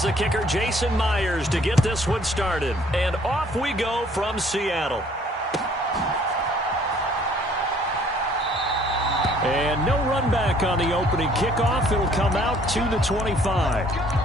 Here's the kicker, Jason Myers, to get this one started. And off we go from Seattle. And no run back on the opening kickoff. It'll come out to the 25.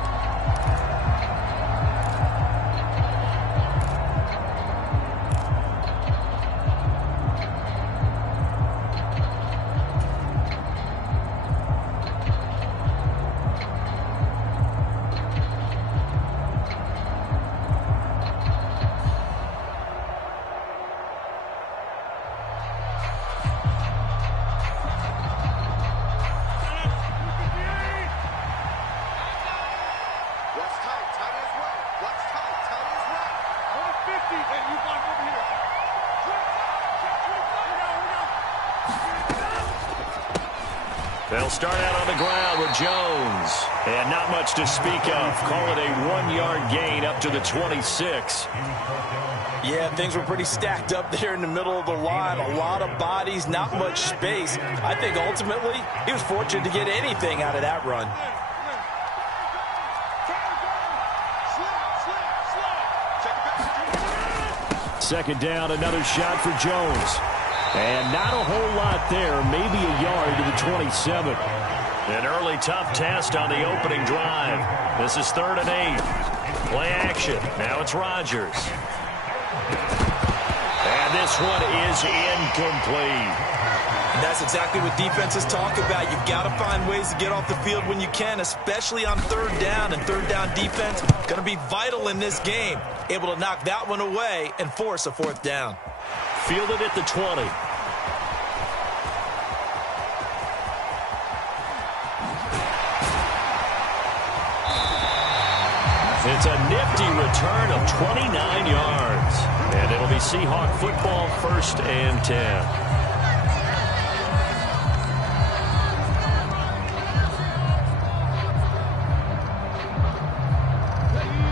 They'll start out on the ground with Jones. And not much to speak of. Call it a 1-yard gain up to the 26. Yeah, things were pretty stacked up there in the middle of the line. A lot of bodies, not much space. I think ultimately he was fortunate to get anything out of that run. Second down, another shot for Jones. And not a whole lot there, maybe a yard to the 27. An early tough test on the opening drive. This is 3rd and 8. Play action. Now it's Rodgers. And this one is incomplete. And that's exactly what defenses talk about. You've got to find ways to get off the field when you can, especially on 3rd down. And 3rd down defense going to be vital in this game. Able to knock that one away and force a 4th down. Fielded at the 20. It's a nifty return of 29 yards. And it'll be Seahawk football, 1st and 10.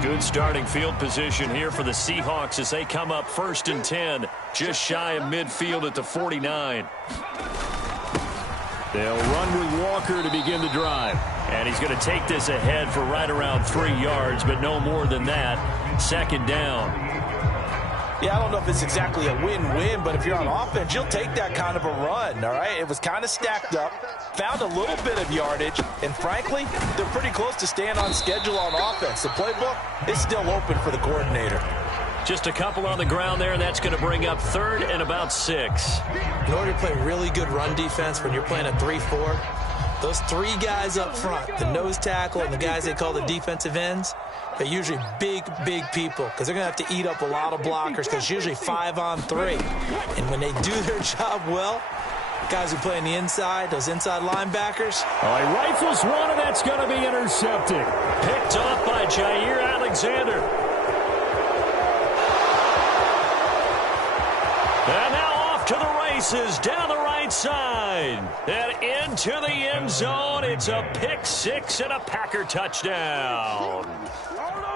Good starting field position here for the Seahawks as they come up 1st and 10, just shy of midfield at the 49. They'll run with Walker to begin the drive. And he's going to take this ahead for right around 3 yards, but no more than that. 2nd down. Yeah, I don't know if it's exactly a win-win, but if you're on offense, you'll take that kind of a run, all right? It was kind of stacked up, found a little bit of yardage, and frankly, they're pretty close to staying on schedule on offense. The playbook is still open for the coordinator. Just a couple on the ground there, and that's going to bring up 3rd and about 6. In order to play really good run defense when you're playing a 3-4, those 3 guys up front, the nose tackle and the guys they call the defensive ends, they're usually big, big people because they're going to have to eat up a lot of blockers because it's usually 5-on-3. And when they do their job well, guys who play on the inside, those inside linebackers. Oh, he rifles one, and that's going to be intercepted. Picked off by Jair Alexander. And now off to the races down the right side. And into the end zone. It's a pick 6 and a Packer touchdown.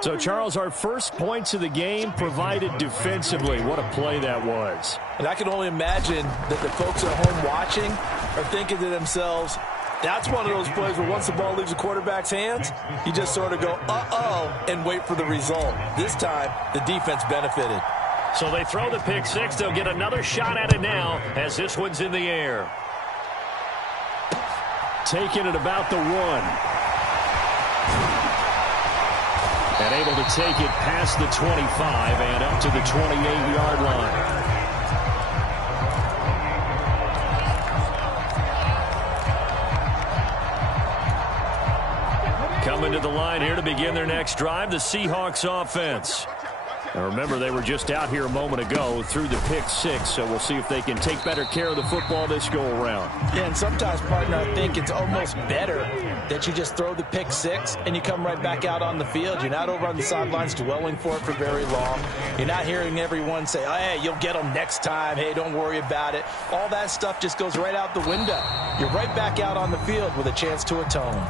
So, Charles, our first points of the game provided defensively. What a play that was. And I can only imagine that the folks at home watching are thinking to themselves, that's one of those plays where once the ball leaves the quarterback's hands, you just sort of go, uh-oh, and wait for the result. This time, the defense benefited. So they throw the pick 6. They'll get another shot at it now as this one's in the air. Taking it about the 1. And able to take it past the 25 and up to the 28-yard line. Coming to the line here to begin their next drive, the Seahawks offense. Now remember, they were just out here a moment ago through the pick 6, so we'll see if they can take better care of the football this go-around. Yeah, and sometimes, partner, I think it's almost better that you just throw the pick 6 and you come right back out on the field. You're not over on the sidelines dwelling for it for very long. You're not hearing everyone say, oh, hey, you'll get them next time. Hey, don't worry about it. All that stuff just goes right out the window. You're right back out on the field with a chance to atone.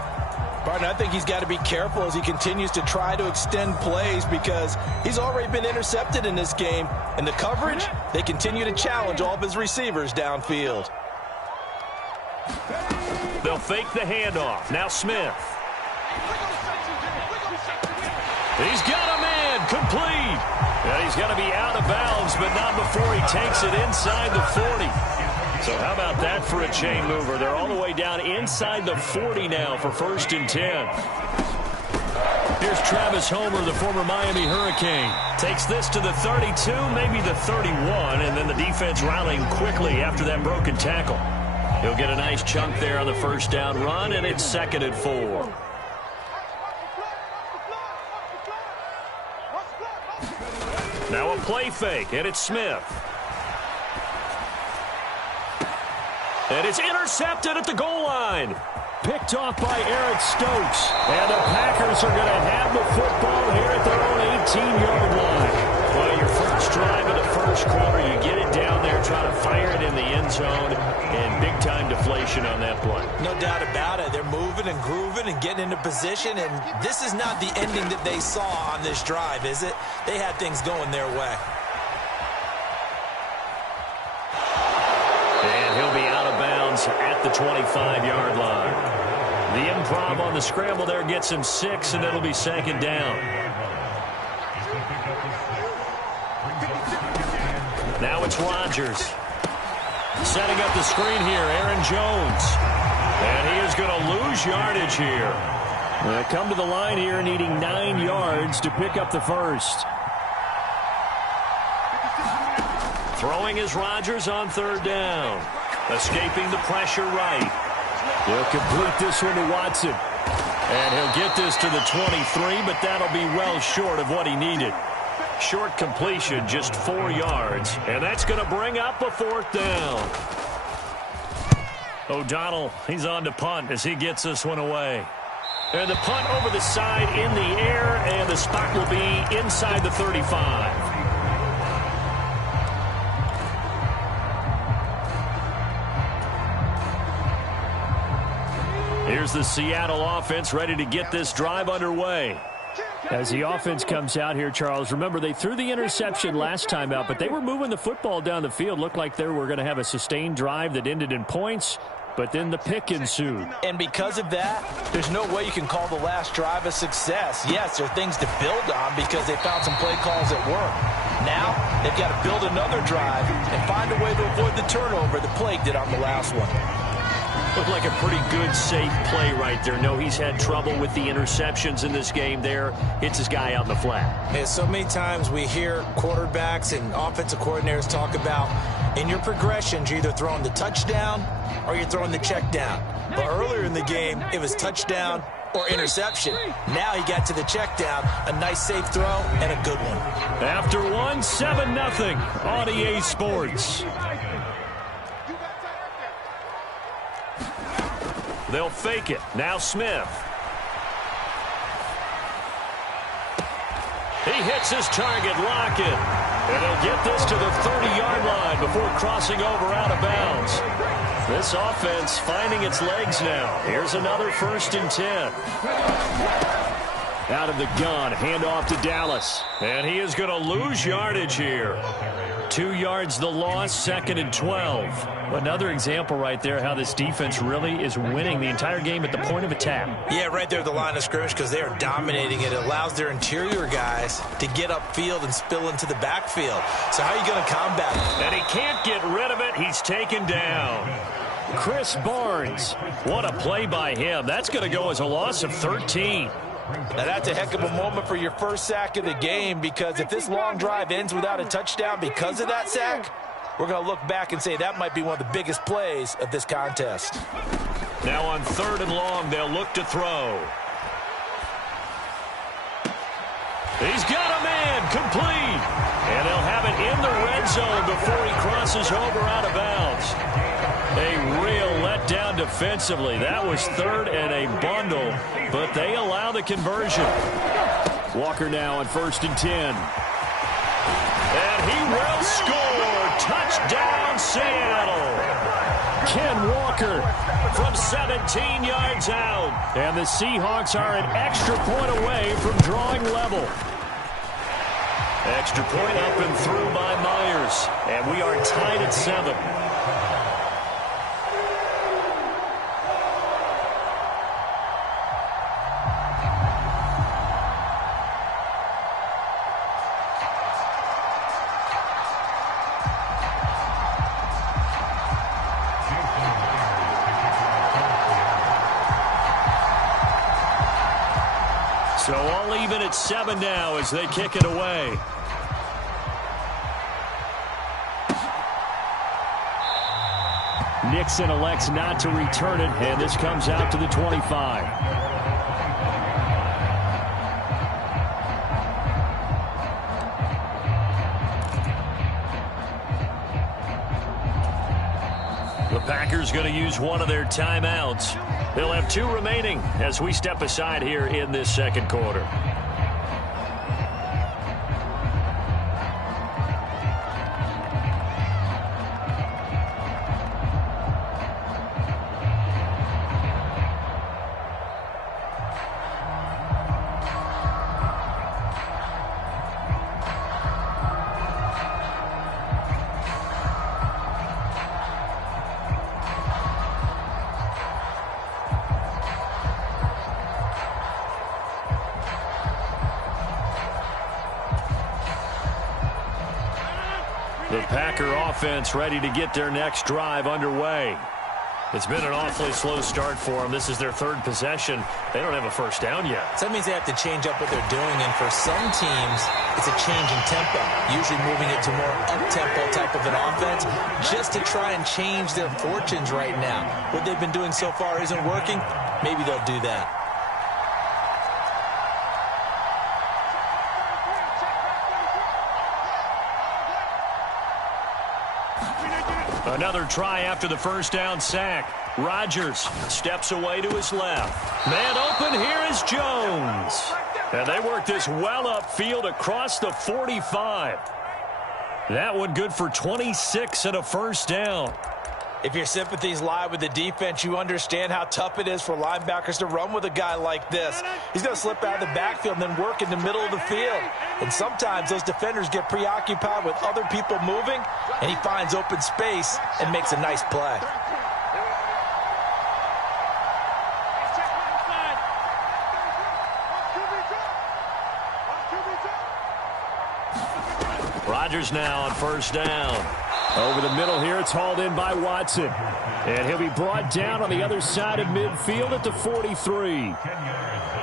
Partner, I think he's got to be careful as he continues to try to extend plays because he's already been intercepted in this game. And the coverage, they continue to challenge all of his receivers downfield. They'll fake the handoff. Now Smith. He's got a man, complete. And he's going to be out of bounds, but not before he takes it inside the 40. So how about that for a chain mover? They're all the way down inside the 40 now for 1st and 10. Here's Travis Homer, the former Miami Hurricane. Takes this to the 32, maybe the 31, and then the defense rallying quickly after that broken tackle. He'll get a nice chunk there on the first down run, and it's 2nd and 4. Now a play fake, and it's Smith. And it's intercepted at the goal line. Picked off by Eric Stokes. And the Packers are going to have the football here at their own 18-yard line. Well, your first drive of the first quarter, you get it down there, try to fire it in the end zone, and big-time deflation on that play. No doubt about it. They're moving and grooving and getting into position, and this is not the ending that they saw on this drive, is it? They had things going their way. And he'll be out of bounds at the 25-yard line. The improv on the scramble there gets him 6, and it'll be 2nd down. Now it's Rodgers. Setting up the screen here, Aaron Jones. And he is going to lose yardage here. Come to the line here needing 9 yards to pick up the first. Throwing is Rodgers on 3rd down. Escaping the pressure right. He'll complete this one to Watson. And he'll get this to the 23, but that'll be well short of what he needed. Short completion, just 4 yards. And that's going to bring up a 4th down. O'Donnell, he's on to punt as he gets this one away. And the punt over the side in the air, and the spot will be inside the 35. Here's the Seattle offense ready to get this drive underway. As the offense comes out here, Charles, remember they threw the interception last time out, but they were moving the football down the field. Looked like they were going to have a sustained drive that ended in points, but then the pick ensued. And because of that, there's no way you can call the last drive a success. Yes, there are things to build on because they found some play calls that work. Now, they've got to build another drive and find a way to avoid the turnover that Plague did on the last one. Looked like a pretty good, safe play right there. No, he's had trouble with the interceptions in this game there. Hits his guy out in the flat. And so many times we hear quarterbacks and offensive coordinators talk about in your progressions, you're either throwing the touchdown or you're throwing the check down. But earlier in the game, it was touchdown or interception. Now he got to the check down, a nice safe throw and a good one. After one, 7-0 on EA Sports. They'll fake it. Now Smith. He hits his target, Lockett. And he'll get this to the 30-yard line before crossing over out of bounds. This offense finding its legs now. Here's another 1st and 10. Out of the gun, handoff to Dallas. And he is going to lose yardage here. 2 yards the loss, 2nd and 12. Another example right there how this defense really is winning the entire game at the point of attack. Yeah, right there at the line of scrimmage because they are dominating it. It allows their interior guys to get upfield and spill into the backfield. So how are you going to combat it? And he can't get rid of it. He's taken down. Chris Barnes. What a play by him. That's going to go as a loss of 13. Now that's a heck of a moment for your first sack of the game because if this long drive ends without a touchdown because of that sack, we're going to look back and say that might be one of the biggest plays of this contest. Now on 3rd and long, they'll look to throw. He's got a man, complete. And they'll have it in the red zone before he crosses over out of bounds. A real letdown defensively. That was 3rd and a bundle, but they allow the conversion. Walker now on 1st and 10. And he will score. Touchdown, Seattle. Ken Walker from 17 yards out. And the Seahawks are an extra point away from drawing level. Extra point up and through by Myers. And we are tied at 7. So all even at 7 now as they kick it away. Nixon elects not to return it, and this comes out to the 25. The Packers going to use one of their timeouts. They'll have 2 remaining as we step aside here in this second quarter. The Packer offense ready to get their next drive underway. It's been an awfully slow start for them. This is their 3rd possession. They don't have a first down yet. So that means they have to change up what they're doing, and for some teams, it's a change in tempo, usually moving it to more up-tempo type of an offense just to try and change their fortunes right now. What they've been doing so far isn't working. Maybe they'll do that. Another try after the first down sack. Rodgers steps away to his left. Man open, here is Jones. And they work this well upfield across the 45. That one good for 26 and a first down. If your sympathies lie with the defense, you understand how tough it is for linebackers to run with a guy like this. He's going to slip out of the backfield and then work in the middle of the field. And sometimes those defenders get preoccupied with other people moving, and he finds open space and makes a nice play. Rodgers now on first down. Over the middle here, it's hauled in by Watson. And he'll be brought down on the other side of midfield at the 43.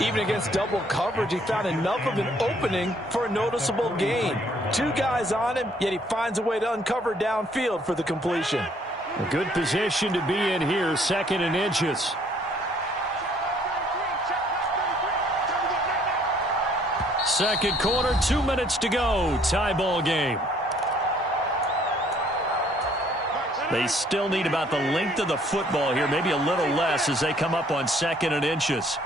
Even against double coverage, he found enough of an opening for a noticeable gain. 2 guys on him, yet he finds a way to uncover downfield for the completion. A good position to be in here, 2nd and inches. Second quarter, 2 minutes to go. Tie ball game. They still need about the length of the football here, maybe a little less as they come up on 2nd and inches.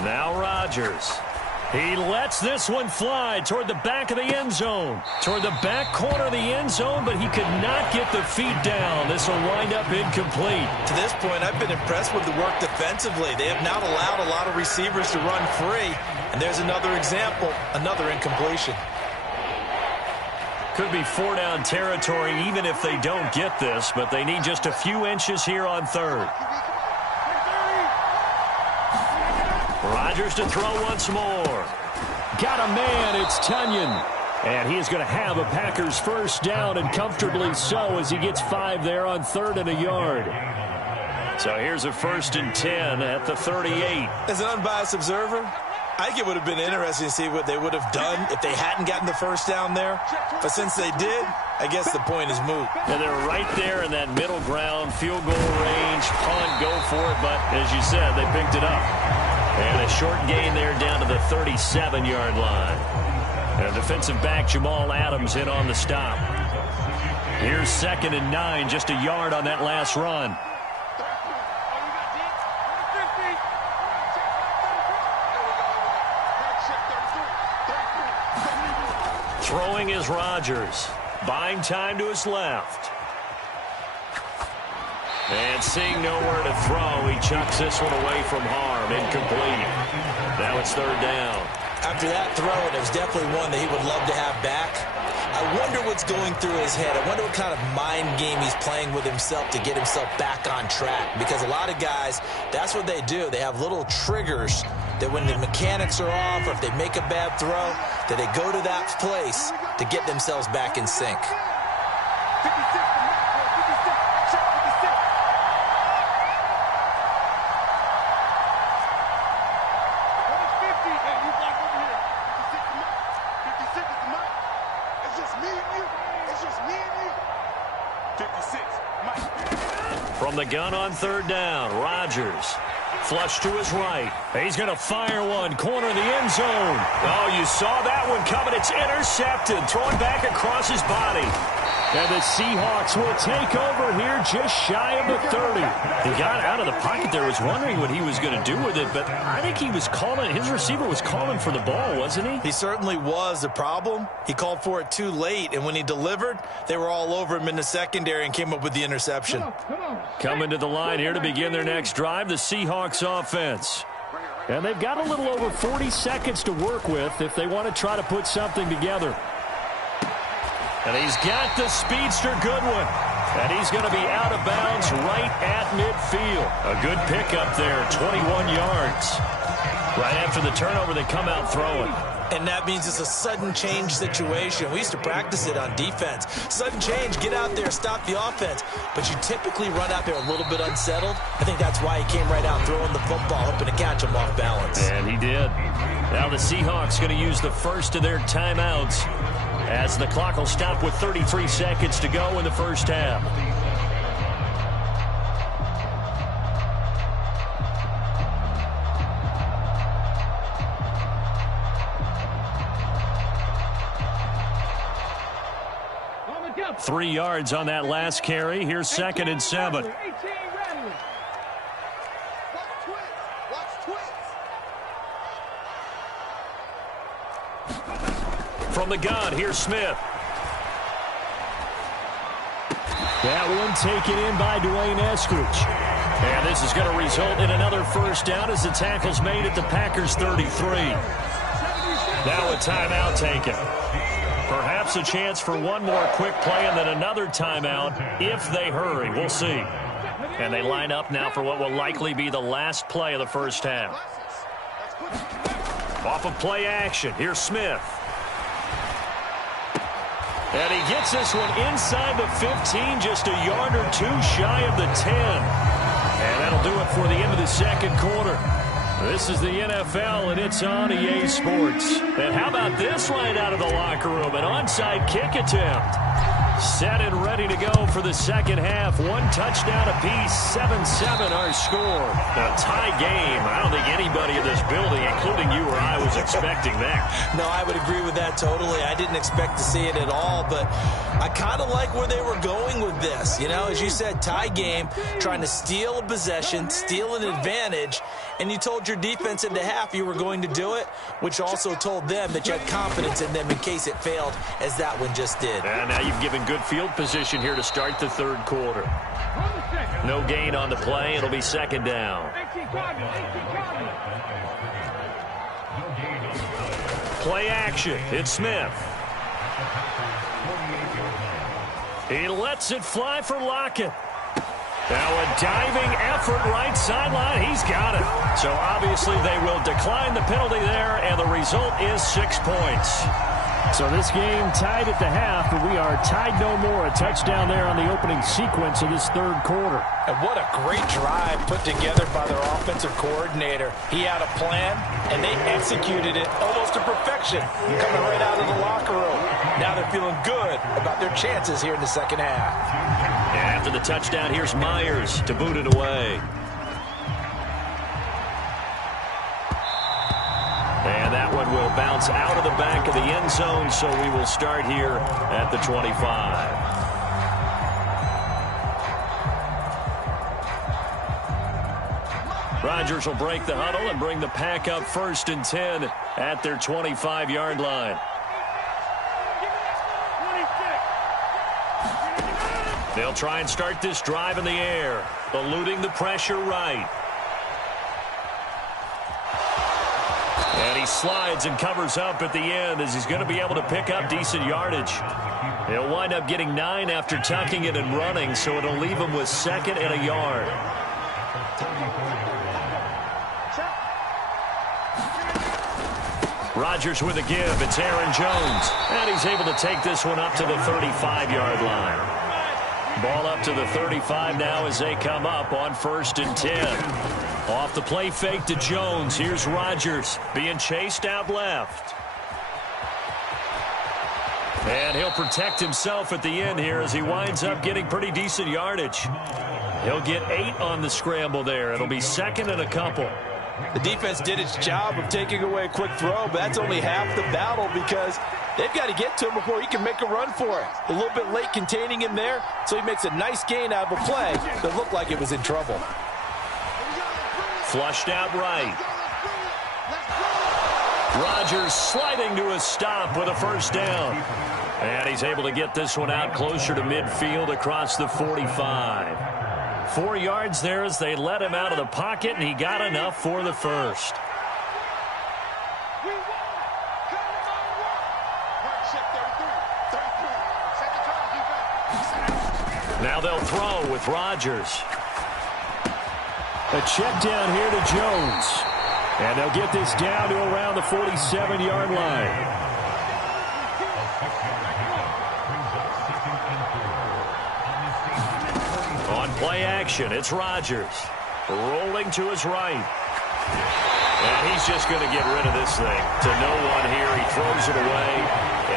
Now Rodgers. He lets this one fly toward the back of the end zone. Toward the back corner of the end zone, but he could not get the feet down. This will wind up incomplete. To this point, I've been impressed with the work defensively. They have not allowed a lot of receivers to run free. And there's another example, another incompletion. Could be 4-down territory even if they don't get this, but they need just a few inches here on 3rd. Rodgers to throw once more. Got a man, it's Tunyon. And he is going to have a Packers first down, and comfortably so as he gets 5 there on 3rd and a yard. So here's a 1st and 10 at the 38. As an unbiased observer, I think it would have been interesting to see what they would have done if they hadn't gotten the first down there. But since they did, I guess the point is moot. And they're right there in that middle ground, field goal range, punt, go for it. But as you said, they picked it up. And a short gain there down to the 37-yard line. And defensive back Jamal Adams in on the stop. Here's 2nd and 9, just a yard on that last run. Throwing is Rodgers. Buying time to his left. And seeing nowhere to throw, he chucks this one away from harm. Incomplete. Now it's 3rd down. After that throw, it was definitely one that he would love to have back. I wonder what's going through his head. I wonder what kind of mind game he's playing with himself to get himself back on track. Because a lot of guys, that's what they do. They have little triggers that when the mechanics are off or if they make a bad throw, that they go to that place to get themselves back in sync. From the gun on third down, Rodgers. Flush to his right. He's going to fire one. Corner of the end zone. Oh, you saw that one coming. It's intercepted. Thrown back across his body. And the Seahawks will take over here just shy of the 30. He got out of the pocket there, was wondering what he was going to do with it, but I think he was calling, his receiver was calling for the ball, wasn't he? He certainly was. The problem, he called for it too late, and when he delivered, they were all over him in the secondary and came up with the interception. Coming to the line here to begin their next drive, the Seahawks offense. And they've got a little over 40 seconds to work with if they want to try to put something together. And he's got the speedster Goodwin. And he's going to be out of bounds right at midfield. A good pickup there, 21 yards. Right after the turnover, they come out throwing. And that means it's a sudden change situation. We used to practice it on defense. Sudden change, get out there, stop the offense. But you typically run out there a little bit unsettled. I think that's why he came right out throwing the football, hoping to catch him off balance. And he did. Now the Seahawks going to use the first of their timeouts, as the clock will stop with 33 seconds to go in the first half. Three yards on that last carry. Here's 2nd and 7. From the gun, here's Smith. That one taken in by Dwayne Eskridge. And this is going to result in another first down as the tackle's made at the Packers' 33. Now a timeout taken. Perhaps a chance for one more quick play and then another timeout if they hurry. We'll see. And they line up now for what will likely be the last play of the first half. Off of play action, here's Smith. And he gets this one inside the 15, just a yard or two shy of the 10. And that'll do it for the end of the second quarter. This is the NFL, and it's on EA Sports. And how about this right out of the locker room? An onside kick attempt. Set and ready to go for the second half. One touchdown apiece, 7-7 our score. A tie game. I don't think anybody in this building, including you or I, was expecting that. No, I would agree with that totally. I didn't expect to see it at all, but I kind of like where they were going with this. You know, as you said, tie game, trying to steal a possession, steal an advantage, and you told your defense in the half you were going to do it, which also told them that you had confidence in them in case it failed, as that one just did. And now you've given good field position here to start the third quarter. No gain on the play. It'll be second down. Play action. It's Smith. He lets it fly for Lockett. Now a diving effort right sideline. He's got it. So obviously they will decline the penalty there, and the result is 6 points. So this game tied at the half, but we are tied no more. A touchdown there on the opening sequence of this third quarter. And what a great drive put together by their offensive coordinator. He had a plan, and they executed it almost to perfection, coming right out of the locker room. Now they're feeling good about their chances here in the second half. And after the touchdown, here's Myers to boot it away. And that one will bounce out of the back of the end zone, so we will start here at the 25. Rodgers will break the huddle and bring the pack up 1st and 10 at their 25-yard line. They'll try and start this drive in the air, eluding the pressure right. And he slides and covers up at the end as he's going to be able to pick up decent yardage. He'll wind up getting 9 after tucking it and running, so it'll leave him with 2nd and a yard. Rodgers with a give. It's Aaron Jones. And he's able to take this one up to the 35-yard line. Ball up to the 35 now as they come up on 1st and 10. Off the play fake to Jones. Here's Rodgers being chased out left. And he'll protect himself at the end here as he winds up getting pretty decent yardage. He'll get 8 on the scramble there. It'll be second and a couple. The defense did its job of taking away a quick throw, but that's only half the battle because they've got to get to him before he can make a run for it. A little bit late containing him there, so he makes a nice gain out of a play that looked like it was in trouble. Flushed out right. Rodgers sliding to a stop with a first down. And he's able to get this one out closer to midfield across the 45. 4 yards there as they let him out of the pocket, and he got enough for the first. Now they'll throw with Rodgers. A check down here to Jones. And they'll get this down to around the 47-yard line. On play action, it's Rodgers. Rolling to his right. And he's just going to get rid of this thing. To no one here. He throws it away.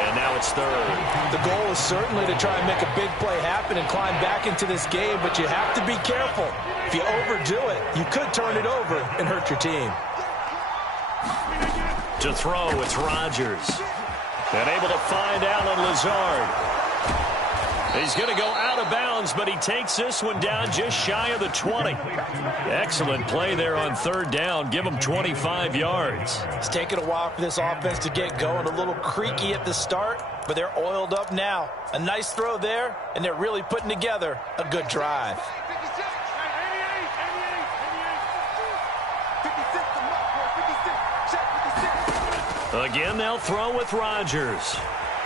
And now it's third. The goal is certainly to try and make a big play happen and climb back into this game, but you have to be careful. If you overdo it, you could turn it over and hurt your team. To throw, it's Rodgers. And able to find Allen Lazard. He's going to go out of bounds, but he takes this one down just shy of the 20. Excellent play there on third down. Give him 25 yards. It's taken a while for this offense to get going. A little creaky at the start, but they're oiled up now. A nice throw there, and they're really putting together a good drive. Again, they'll throw with Rodgers.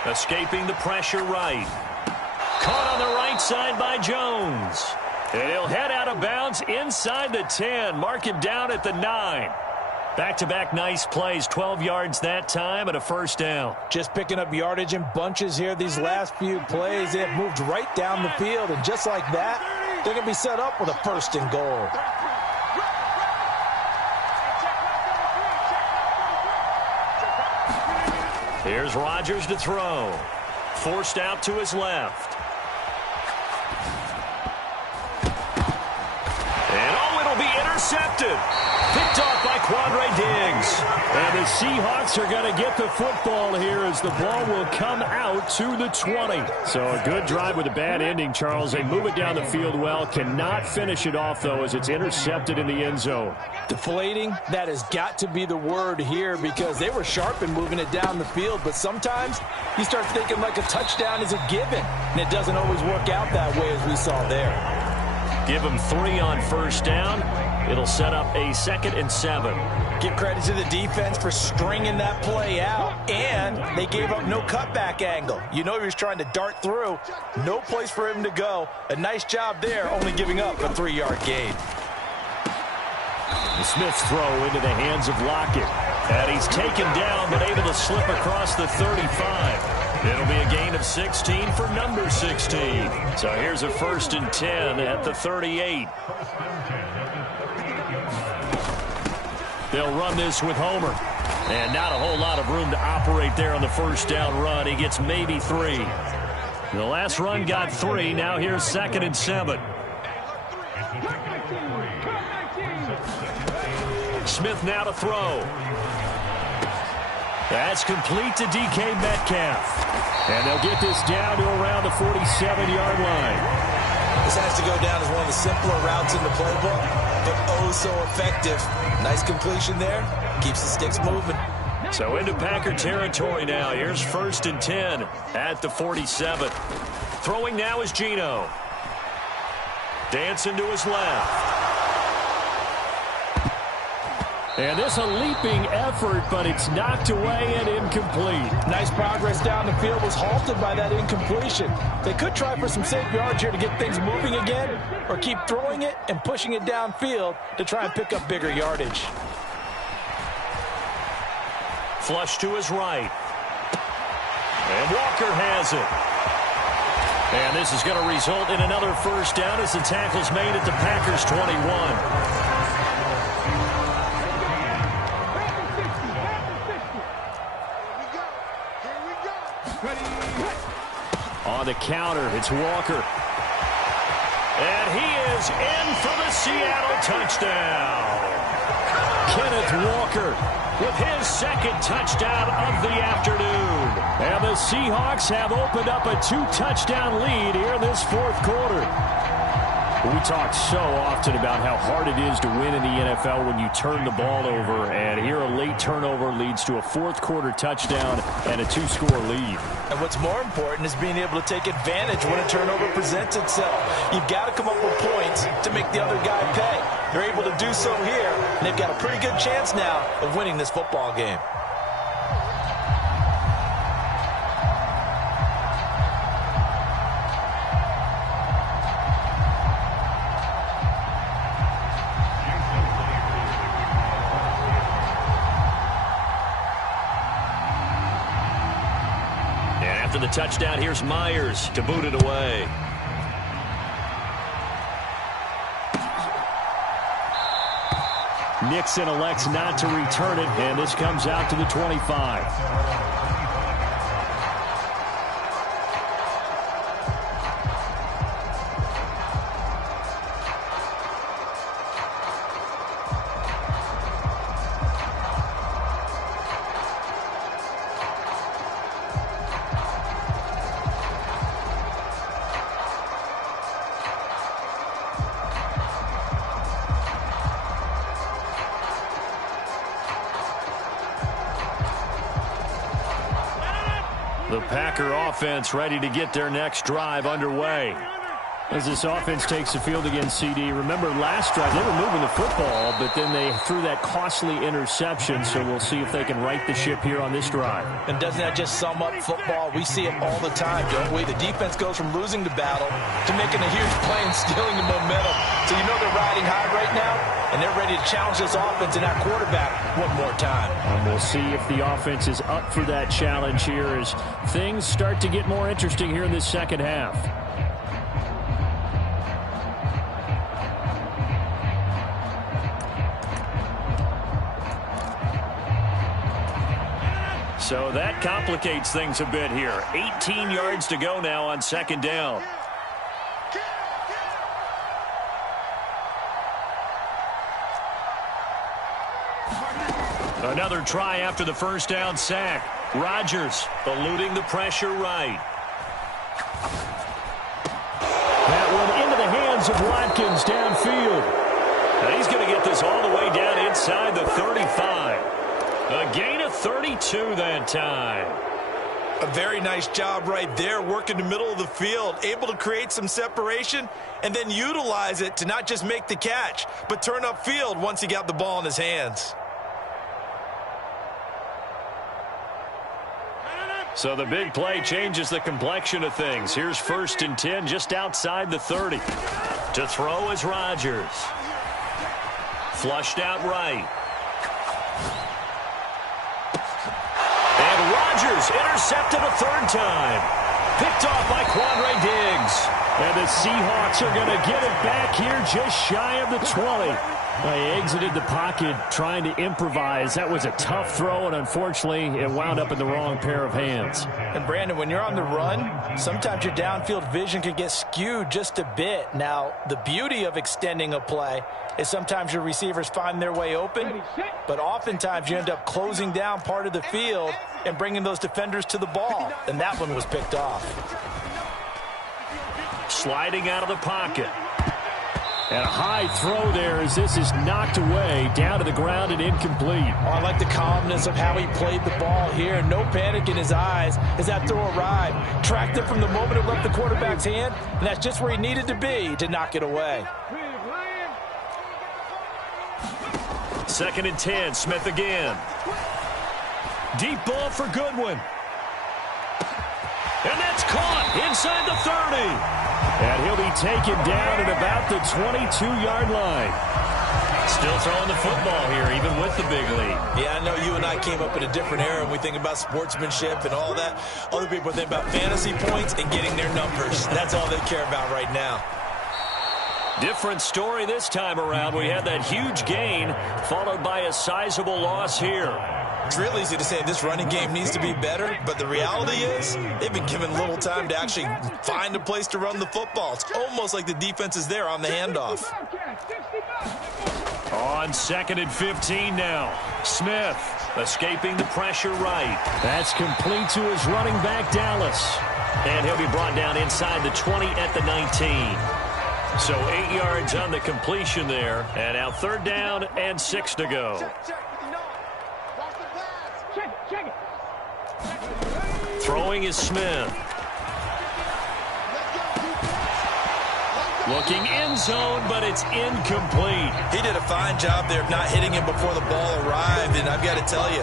Escaping the pressure right. Caught on the right side by Jones. And he'll head out of bounds inside the 10. Mark him down at the 9. Back-to-back nice plays. 12 yards that time and a first down. Just picking up yardage in bunches here. These last few plays, they have moved right down the field. And just like that, they're going to be set up with a first and goal. Here's Rodgers to throw. Forced out to his left. And oh, it'll be intercepted. Picked off by Quandre Diggs. And the Seahawks are going to get the football here as the ball will come out to the 20. So a good drive with a bad ending, Charles. They move it down the field well. Cannot finish it off, though, as it's intercepted in the end zone. Deflating, that has got to be the word here because they were sharp in moving it down the field, but sometimes you start thinking like a touchdown is a given, and it doesn't always work out that way as we saw there. Give them 3 on first down. It'll set up a 2nd and 7. Give credit to the defense for stringing that play out, and they gave up no cutback angle. You know he was trying to dart through. No place for him to go. A nice job there, only giving up a 3-yard gain. Smith's throw into the hands of Lockett. And he's taken down, but able to slip across the 35. It'll be a gain of 16 for number 16. So here's a 1st and 10 at the 38. They'll run this with Homer. And not a whole lot of room to operate there on the first down run. He gets maybe 3. The last run got 3. Now here's 2nd and 7. Smith now to throw. That's complete to DK Metcalf. And they'll get this down to around the 47-yard line. This has to go down as one of the simpler routes in the playbook, but oh so effective. Nice completion there. Keeps the sticks moving. So into Packer territory now. Here's 1st and 10 at the 47. Throwing now is Geno. Dancing to his left. And this a leaping effort, but it's knocked away and incomplete. Nice progress down the field, was halted by that incompletion. They could try for some safe yards here to get things moving again, or keep throwing it and pushing it downfield to try and pick up bigger yardage. Flush to his right. And Walker has it. And this is going to result in another first down as the tackle's made at the Packers' 21. Ready. on the counter. It's Walker. And he is in for the Seattle touchdown. Kenneth Walker with his second touchdown of the afternoon. And the Seahawks have opened up a 2-touchdown lead here in this fourth quarter. We talk so often about how hard it is to win in the NFL when you turn the ball over, and here a late turnover leads to a fourth-quarter touchdown and a 2-score lead. And what's more important is being able to take advantage when a turnover presents itself. You've got to come up with points to make the other guy pay. They're able to do so here, and they've got a pretty good chance now of winning this football game. The touchdown, here's Myers to boot it away. Nixon elects not to return it, and this comes out to the 25. The Packer offense ready to get their next drive underway. As this offense takes the field against CD, remember last drive they were moving the football, but then they threw that costly interception, so we'll see if they can right the ship here on this drive. And doesn't that just sum up football? We see it all the time, don't we? The defense goes from losing the battle to making a huge play and stealing the momentum. So you know they're riding high right now, and they're ready to challenge this offense and that quarterback one more time. And we'll see if the offense is up for that challenge here as things start to get more interesting here in this second half. So that complicates things a bit here. 18 yards to go now on second down. Another try after the first down sack. Rodgers eluding the pressure right. That one into the hands of Watkins downfield. Now he's going to get this all the way down inside the 35. A gain of 32 that time. A very nice job right there, working the middle of the field, able to create some separation and then utilize it to not just make the catch, but turn upfield once he got the ball in his hands. So the big play changes the complexion of things. Here's 1st and 10 just outside the 30. To throw is Rodgers. Flushed out right. And Rodgers intercepted a third time. Picked off by Quandre Diggs. And the Seahawks are going to get it back here just shy of the 20. They exited the pocket trying to improvise. That was a tough throw, and unfortunately, it wound up in the wrong pair of hands. And, Brandon, when you're on the run, sometimes your downfield vision can get skewed just a bit. Now, the beauty of extending a play is sometimes your receivers find their way open, but oftentimes you end up closing down part of the field and bringing those defenders to the ball, and that one was picked off. Sliding out of the pocket. And a high throw there as this is knocked away, down to the ground and incomplete. Oh, I like the calmness of how he played the ball here. No panic in his eyes as that throw arrived. Tracked it from the moment it left the quarterback's hand, and that's just where he needed to be to knock it away. 2nd and 10, Smith again. Deep ball for Goodwin. And that's caught inside the 30. And he'll be taken down at about the 22-yard line. Still throwing the football here, even with the big lead. Yeah, I know you and I came up in a different era and we think about sportsmanship and all that. Other people think about fantasy points and getting their numbers. That's all they care about right now. Different story this time around. We had that huge gain followed by a sizable loss here. It's real easy to say this running game needs to be better, but the reality is they've been given little time to actually find a place to run the football. It's almost like the defense is there on the handoff. On 2nd and 15 now. Smith escaping the pressure right. That's complete to his running back, Dallas. And he'll be brought down inside the 20 at the 19. So 8 yards on the completion there. And now 3rd down and 6 to go. Throwing is Smith. Looking end zone, but it's incomplete. He did a fine job there of not hitting him before the ball arrived, and I've got to tell you,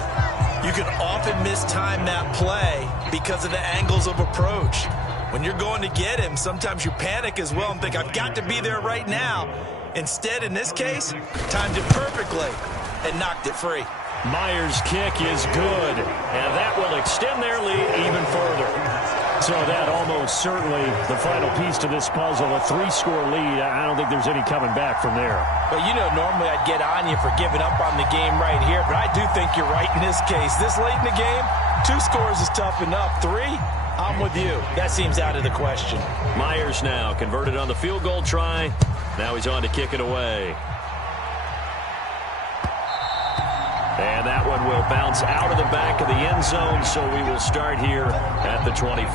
you can often mistime that play because of the angles of approach. When you're going to get him, sometimes you panic as well and think, I've got to be there right now. Instead, in this case, timed it perfectly and knocked it free. Myers' kick is good, and that will extend their lead even further. So that almost certainly the final piece to this puzzle, a 3-score lead. I don't think there's any coming back from there. Well, you know, normally I'd get on you for giving up on the game right here, but I do think you're right in this case. This late in the game, 2 scores is tough enough. 3, I'm with you. That seems out of the question. Myers now converted on the field goal try. Now he's on to kick it away. And that one will bounce out of the back of the end zone, so we will start here at the 25.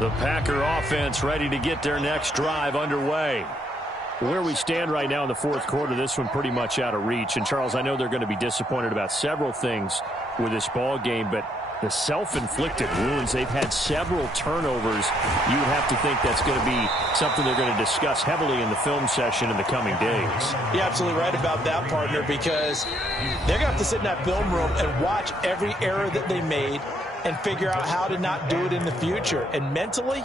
The Packer offense ready to get their next drive underway. Where we stand right now in the 4th quarter, this one pretty much out of reach. And, Charles, I know they're going to be disappointed about several things with this ball game, but the self-inflicted wounds, they've had several turnovers. You would have to think that's going to be something they're going to discuss heavily in the film session in the coming days. You're absolutely right about that, partner, because they're going to have to sit in that film room and watch every error that they made and figure out how to not do it in the future. And mentally,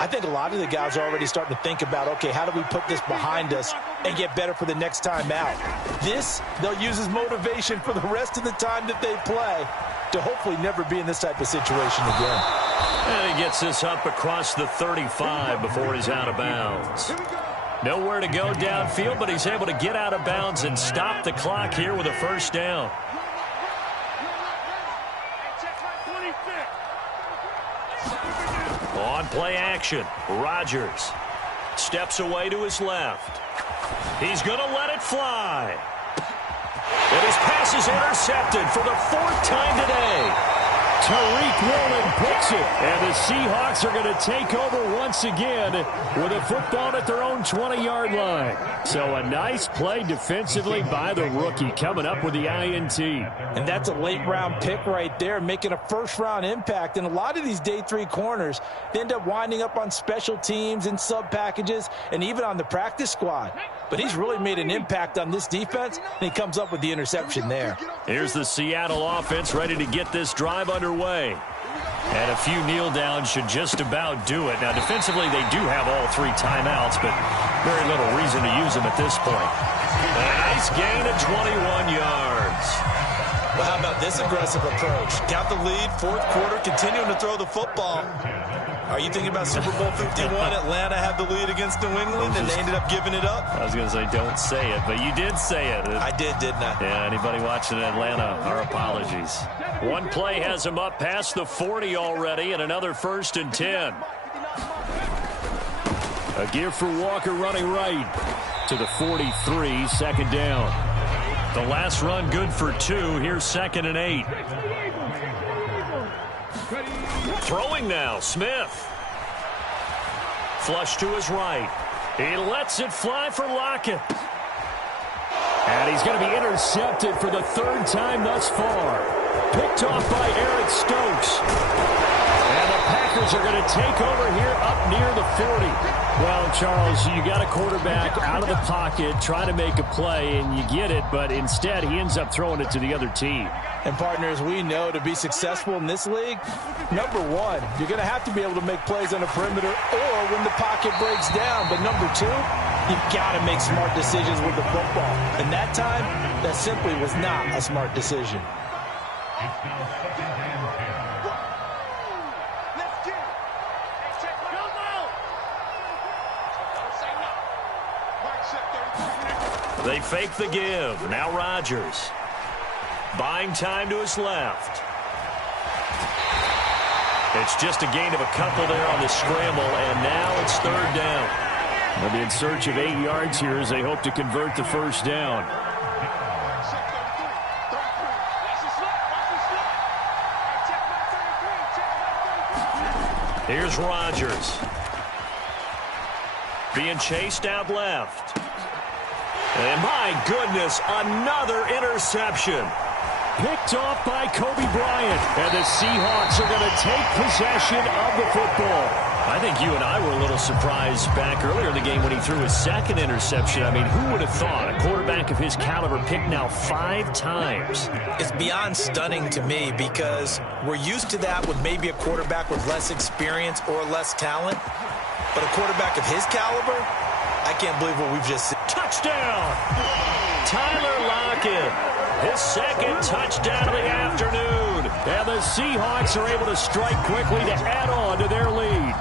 I think a lot of the guys are already starting to think about, okay, how do we put this behind us and get better for the next time out? This, they'll use as motivation for the rest of the time that they play to hopefully never be in this type of situation again. And he gets this up across the 35 before he's out of bounds. Nowhere to go downfield, but he's able to get out of bounds and stop the clock here with a 1st down. On play action, Rodgers steps away to his left. He's going to let it fly. And his pass is intercepted for the 4th time today. Tariq Woolen picks it. And the Seahawks are going to take over once again with a football at their own 20-yard line. So a nice play defensively by the rookie coming up with the INT. And that's a late-round pick right there, making a first-round impact. And a lot of these day 3 corners, they end up winding up on special teams and sub-packages and even on the practice squad. But he's really made an impact on this defense, and he comes up with the interception there. Here's the Seattle offense ready to get this drive underway. And a few kneel downs should just about do it. Now, defensively, they do have all 3 timeouts, but very little reason to use them at this point. A nice gain of 21 yards. Well, how about this aggressive approach? Got the lead, 4th quarter, continuing to throw the football. Are you thinking about Super Bowl 51? Atlanta had the lead against New England, and they ended up giving it up? I was going to say, don't say it, but you did say it. I did, didn't I? Yeah, anybody watching Atlanta, our apologies. One play has him up past the 40 already, and another 1st and 10. A give for Walker running right to the 43, 2nd down. The last run good for 2. Here's 2nd and 8. Throwing now, Smith. Flush to his right. He lets it fly for Lockett. And he's going to be intercepted for the 3rd time thus far. Picked off by Eric Stokes. And the Packers are going to take over here up near the 40. Well, Charles, you got a quarterback out of the pocket trying to make a play, and you get it, but instead he ends up throwing it to the other team. And, partners, we know to be successful in this league, number 1, you're going to have to be able to make plays on the perimeter or when the pocket breaks down. But number 2, you've got to make smart decisions with the football. And that time, that simply was not a smart decision. They fake the give. Now Rodgers. Buying time to his left. It's just a gain of a couple there on the scramble, and now it's third down. They'll be in search of 8 yards here as they hope to convert the first down. Here's Rodgers. Being chased out left. And my goodness, another interception. Picked off by Kobe Bryant. And the Seahawks are going to take possession of the football. I think you and I were a little surprised back earlier in the game when he threw his second interception. I mean, who would have thought a quarterback of his caliber picked now 5 times? It's beyond stunning to me because we're used to that with maybe a quarterback with less experience or less talent. But a quarterback of his caliber, I can't believe what we've just seen. Touchdown! Tyler Lockett. His second touchdown of the afternoon. And the Seahawks are able to strike quickly to add on to their lead.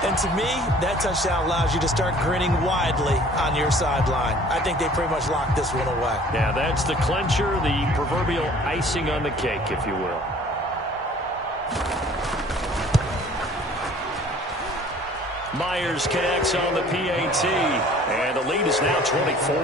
And to me, that touchdown allows you to start grinning widely on your sideline. I think they pretty much locked this one away. Yeah, that's the clincher, the proverbial icing on the cake, if you will. Myers connects on the PAT, and the lead is now 24.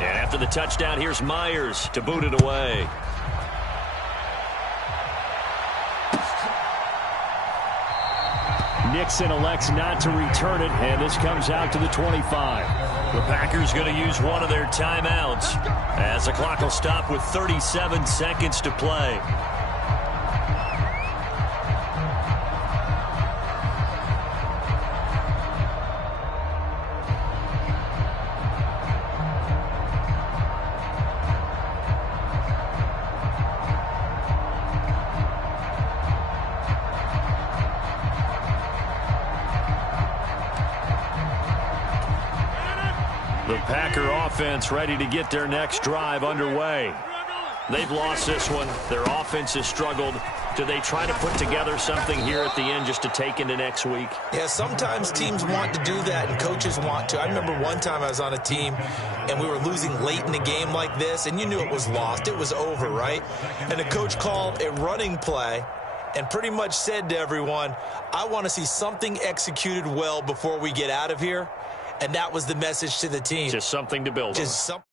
After the touchdown, here's Myers to boot it away. Nixon elects not to return it, and this comes out to the 25. The Packers going to use one of their timeouts as the clock will stop with 37 seconds to play. The Packer offense ready to get their next drive underway. They've lost this one. Their offense has struggled. Do they try to put together something here at the end just to take into next week? Yeah, sometimes teams want to do that and coaches want to. I remember one time I was on a team and we were losing late in the game like this, and you knew it was lost. It was over, right? And the coach called a running play and pretty much said to everyone, I want to see something executed well before we get out of here. And that was the message to the team. Just something to build on. Just something.